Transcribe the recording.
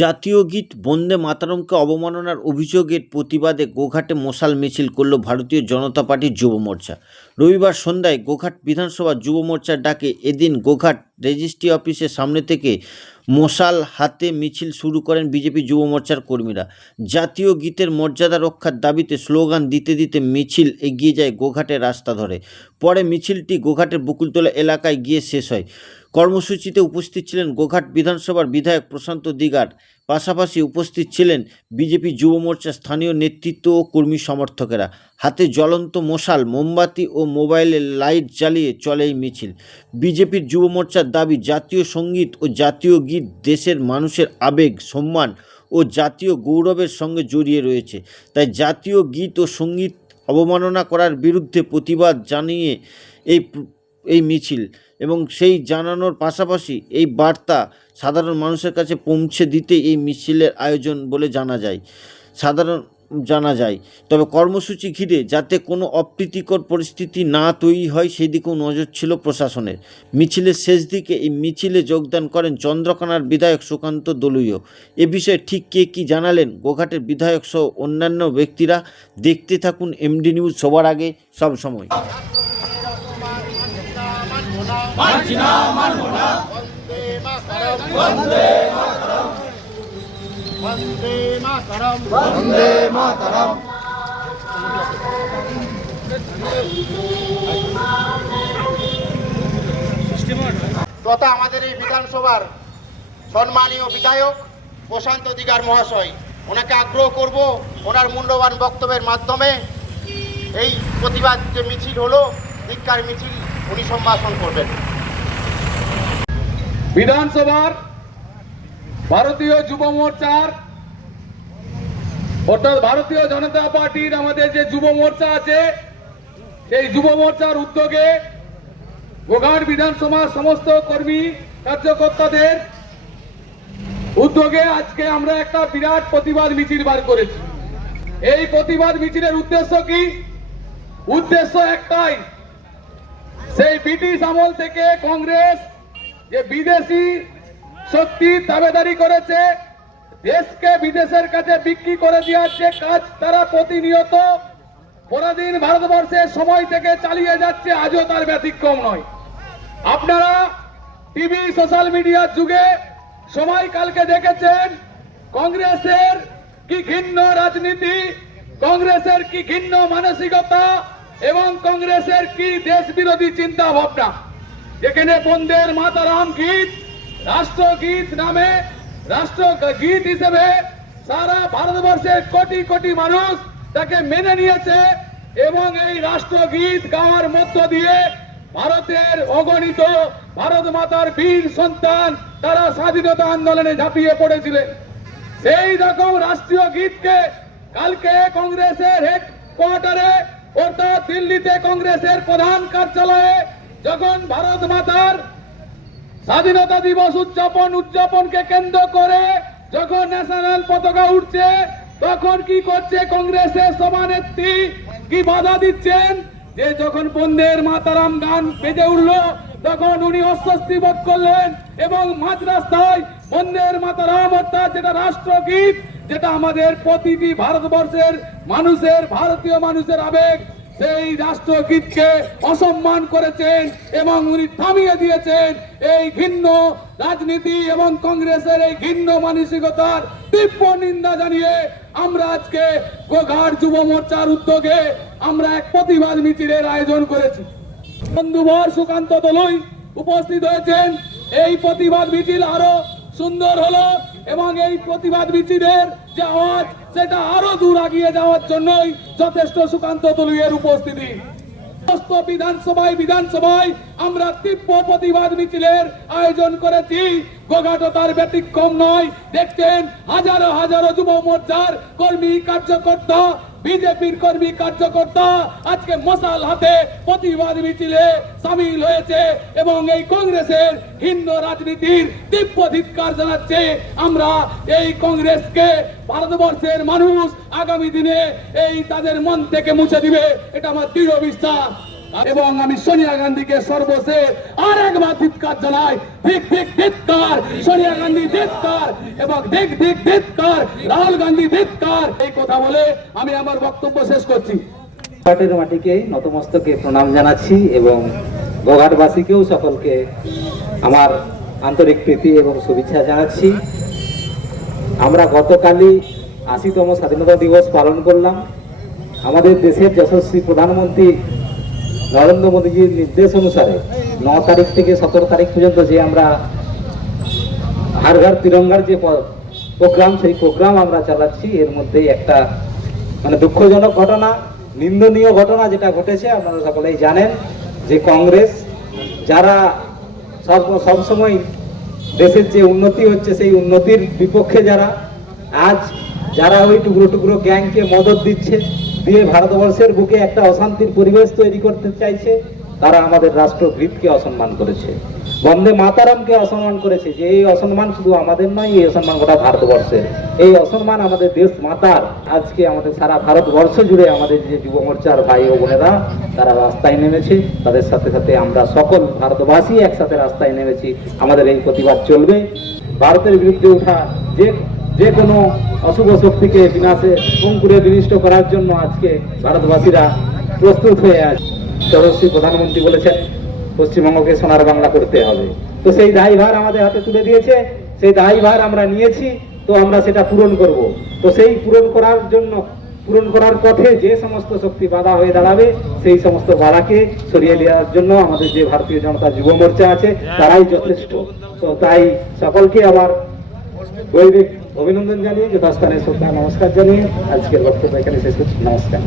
জাতীয় গীত বন্দে মাতরমকে অবমাননার অভিযোগের প্রতিবাদে গোঘাটে মশাল মিছিল করল ভারতীয় জনতা পার্টির যুব মোর্চা। রবিবার সন্ধ্যায় গোঘাট বিধানসভা যুব মোর্চার ডাকে এদিন গোঘাট রেজিস্ট্রি অফিসের সামনে থেকে মশাল হাতে মিছিল শুরু করেন বিজেপি যুব মোর্চার কর্মীরা। জাতীয় গীতের মর্যাদা রক্ষার দাবিতে স্লোগান দিতে দিতে মিছিল এগিয়ে যায় গোঘাটের রাস্তা ধরে। পরে মিছিলটি গোঘাটের বকুলতলা এলাকায় গিয়ে শেষ হয়। কর্মসূচিতে উপস্থিত ছিলেন গোঘাট বিধানসভার বিধায়ক প্রশান্ত দিগার, পাশাপাশি উপস্থিত ছিলেন বিজেপি যুব মোর্চার স্থানীয় নেতৃত্ব ও কর্মী সমর্থকেরা। হাতে জ্বলন্ত মশাল, মোমবাতি ও মোবাইলের লাইট জ্বালিয়ে চলে এই মিছিল। বিজেপির যুব মোর্চার দাবি, জাতীয় সঙ্গীত ও জাতীয় গীত দেশের মানুষের আবেগ, সম্মান ও জাতীয় গৌরবের সঙ্গে জড়িয়ে রয়েছে। তাই জাতীয় গীত ও সঙ্গীত অবমাননা করার বিরুদ্ধে প্রতিবাদ জানিয়ে এই মিছিল এবং সেই জানানোর পাশাপাশি এই বার্তা সাধারণ মানুষের কাছে পৌঁছে দিতে এই মিছিলের আয়োজন বলে জানা যায়। তবে কর্মসূচি ঘিরে যাতে কোনো অপ্রীতিকর পরিস্থিতি না তৈরি হয় সেই দিকেও নজর ছিল প্রশাসনের। মিছিলের শেষ দিকে এই মিছিলে যোগদান করেন চন্দ্রকোনার বিধায়ক সুকান্ত দলুইও। এ বিষয়ে ঠিক কে কী জানালেন গোঘাটের বিধায়ক সহ অন্যান্য ব্যক্তিরা, দেখতে থাকুন এমডি নিউজ সবার আগে সব সময়। তথা আমাদের এই বিধানসভার সম্মানীয় বিধায়ক প্রশান্ত দিগার মহাশয়, ওনাকে আগ্রহ করব ওনার মূল্যবান বক্তব্যের মাধ্যমে এই প্রতিবাদ যে মিছিল হলো, ধিক্কার মিছিল, উনি সম্ভাষণ করবেন। বিধানসভার ভারতীয় যুব মোর্চার অর্থাৎ ভারতীয় জনতা পার্টির আমাদের যে যুব মোর্চা আছে, সেই যুব মোর্চার উদ্যোগে গোঘাট বিধানসভার সমস্ত কর্মী কার্যকর্তাদের উদ্যোগে আজকে আমরা একটা বিরাট প্রতিবাদ মিছিল বার করেছি। এই প্রতিবাদ মিছিলের উদ্দেশ্য কি? উদ্দেশ্য একটাই, সেই ব্রিটিশ আমল থেকে কংগ্রেস যে বিদেশি শক্তি দাবেদারি করেছে, দেশকে বিদেশের কাছে বিক্রি করে দেওয়ার যে কাজ তারা প্রতিনিয়ত পরাধীন ভারতবর্ষের সময় থেকে চালিয়ে যাচ্ছে, আজও তার ব্যতিক্রম নয়। আপনারা টিভি, সোশ্যাল মিডিয়ার যুগে সময়কালকে দেখেছেন কংগ্রেসের কি ঘৃণ্য রাজনীতি, কংগ্রেসের কি ঘৃণ্য মানসিকতা এবং কংগ্রেসের কি দেশ বিরোধী চিন্তা ভাবনা। যেখানে বন্দের মাতারাম গীত রাষ্ট্রগীত নামে, রাষ্ট্রগীত হিসেবে সারা ভারতবর্ষের কোটি কোটি মানুষ তাকে মেনে নিয়েছে এবং এই রাষ্ট্রগীত গাওয়ার মধ্য দিয়ে ভারতের অগণিত ভারত মাতার বীর সন্তান তারা স্বাধীনতা আন্দোলনে ঝাঁপিয়ে পড়েছিলেন। সেই রকম রাষ্ট্রীয় গীতকে কালকে কংগ্রেসের হেডকোয়ার্টারে অর্থাৎ দিল্লিতে কংগ্রেসের প্রধান কার্যালয়ে যখন ভারত মাতার স্বাধীনতা দিবস উদযাপনকে কেন্দ্র করে যখন ন্যাশনাল পতাকা উঠছে, তখন কি করছে কংগ্রেসের সভানেত্রী? কি বাধা দিচ্ছেন যে যখন বন্দের মাতারাম গান বেজে উঠলো তখন উনি অস্বস্তি বোধ করলেন এবং মাঝ রাস্তায় বন্দের মাতারাম অর্থাৎ যেটা রাষ্ট্রগীত, যেটা আমাদের প্রতিটি ভারতবর্ষের মানুষের, ভারতীয় মানুষের আবেগ, সেই রাষ্ট্রগীতকে অসম্মান করেছেন এবং উনি থামিয়ে দিয়েছেন এই ঘৃণ্য রাজনীতি এবং কংগ্রেসের এই ঘৃণ্য মানসিকতার তীব্র নিন্দা জানিয়ে আমরা আজকে গোঘাট যুব মোর্চার উদ্যোগে আমরা এক প্রতিবাদ মিছিলের আয়োজন করেছি। বন্ধুবর সুকান্ত দলুই উপস্থিত হয়েছেন। এই প্রতিবাদ মিছিল আরো সুন্দর হলো এবং এই প্রতিবাদ মিছিলের যে আওয়াজ সেটা আরো দূর এগিয়ে যাওয়ার জন্যই যথেষ্ট সুকান্ত দলুইয়ের উপস্থিতি। বিধানসভায় আমরা তীব্র প্রতিবাদ মিছিলের আয়োজন করেছি। গোঘাটও তার ব্যতিক্রম নয়। দেখছেন হাজারো হাজারো যুব মোর্চার কর্মী কার্যকর্তা, বিজেপির কর্মী কার্যকর্তা আজকে মশাল হাতে প্রতিবাদ মিছিলে সামিল হয়েছে এবং এই কংগ্রেসের ঘৃণ্য রাজনীতির তীব্র ধিক্কার জানাচ্ছে। আমরা এই কংগ্রেসকে ভারতবর্ষের মানুষ আগামী দিনে এই তাদের মন থেকে মুছে দিবে, এটা আমার দৃঢ় বিশ্বাস। এবং আমি সোনিয়া গান্ধীকে সর্বশেষ আর একবার ধিক্কার জানাই। ধিক ধিক ধিক্কার, সোনিয়া গান্ধী ধিক্কার, এবং ধিক ধিক ধিক্কার, রাহুল গান্ধী ধিক্কার। এই কথা বলে আমি আমার বক্তব্য শেষ করছি। গোঘাটের মাটিকে নতমস্তকে প্রণাম জানাচ্ছি এবং গোঘাটবাসীকেও সকলকে আমার আন্তরিক প্রীতি এবং শুভেচ্ছা জানাচ্ছি। আমরা গতকালই ৮০তম স্বাধীনতা দিবস পালন করলাম। আমাদের দেশের যশস্বী প্রধানমন্ত্রী নরেন্দ্র মোদীজির নির্দেশ অনুসারে ৯ তারিখ থেকে ১৭ তারিখ পর্যন্ত যে আমরা হর ঘর তিরঙ্গার যে প্রোগ্রাম, সেই প্রোগ্রাম আমরা চালাচ্ছি। এর মধ্যেই একটা দুঃখজনক ঘটনা, নিন্দনীয় ঘটনা যেটা ঘটেছে, আপনারা সকলেই জানেন যে কংগ্রেস যারা সবসময় দেশের যে উন্নতি হচ্ছে সেই উন্নতির বিপক্ষে যারা ওই টুকরো টুকরো গ্যাংকে মদত দিচ্ছে, দিয়ে ভারতবর্ষের বুকে একটা অশান্তির পরিবেশ তৈরি করতে চাইছে, তারা আমাদের রাষ্ট্রগীতকে অসম্মান করেছে, বন্দে মাতারমকে অসম্মান করেছে। যে এই অসম্মান শুধু আমাদের নয়, এই অসম্মান গোটা ভারতবর্ষের। এই অসম্মান আমাদের দেশ মাতার। আজকে আমাদের সারা ভারতবর্ষ জুড়ে আমাদের যে যুব মোর্চার ভাই ও বোনেরা তারা রাস্তায় নেমেছে, তাদের সাথে সাথে আমরা সকল ভারতবাসী একসাথে রাস্তায় নেমেছি। আমাদের এই প্রতিবাদ চলবে। ভারতের বিরুদ্ধে ওঠা যে কোনো অশুভ শক্তিকে বিনাশে অঙ্কুরে বিনষ্ট করার জন্য আজকে ভারতবাসীরা প্রস্তুত হয়ে আছে। যশস্বী প্রধানমন্ত্রী বলেছেন পশ্চিমবঙ্গকে সোনার বাংলা করতে হবে। তো সেই দায়ভার আমাদের হাতে তুলে দিয়েছে, সেই দায়ভার আমরা নিয়েছি, তো আমরা সেটা পূরণ করব। তো সেই পূরণ করার পথে যে সমস্ত শক্তি বাধা হয়ে দাঁড়াবে, সেই সমস্ত বাধাকে সরিয়ে দেওয়ার জন্য আমাদের যে ভারতীয় জনতা যুব মোর্চা আছে তারাই যথেষ্ট। তো তাই সকলকে আবার গৈরিক অভিনন্দন জানিয়ে, যথাস্থানে শ্রদ্ধা নমস্কার জানিয়ে আজকের বক্তব্য এখানে শেষ করছি। নমস্কার।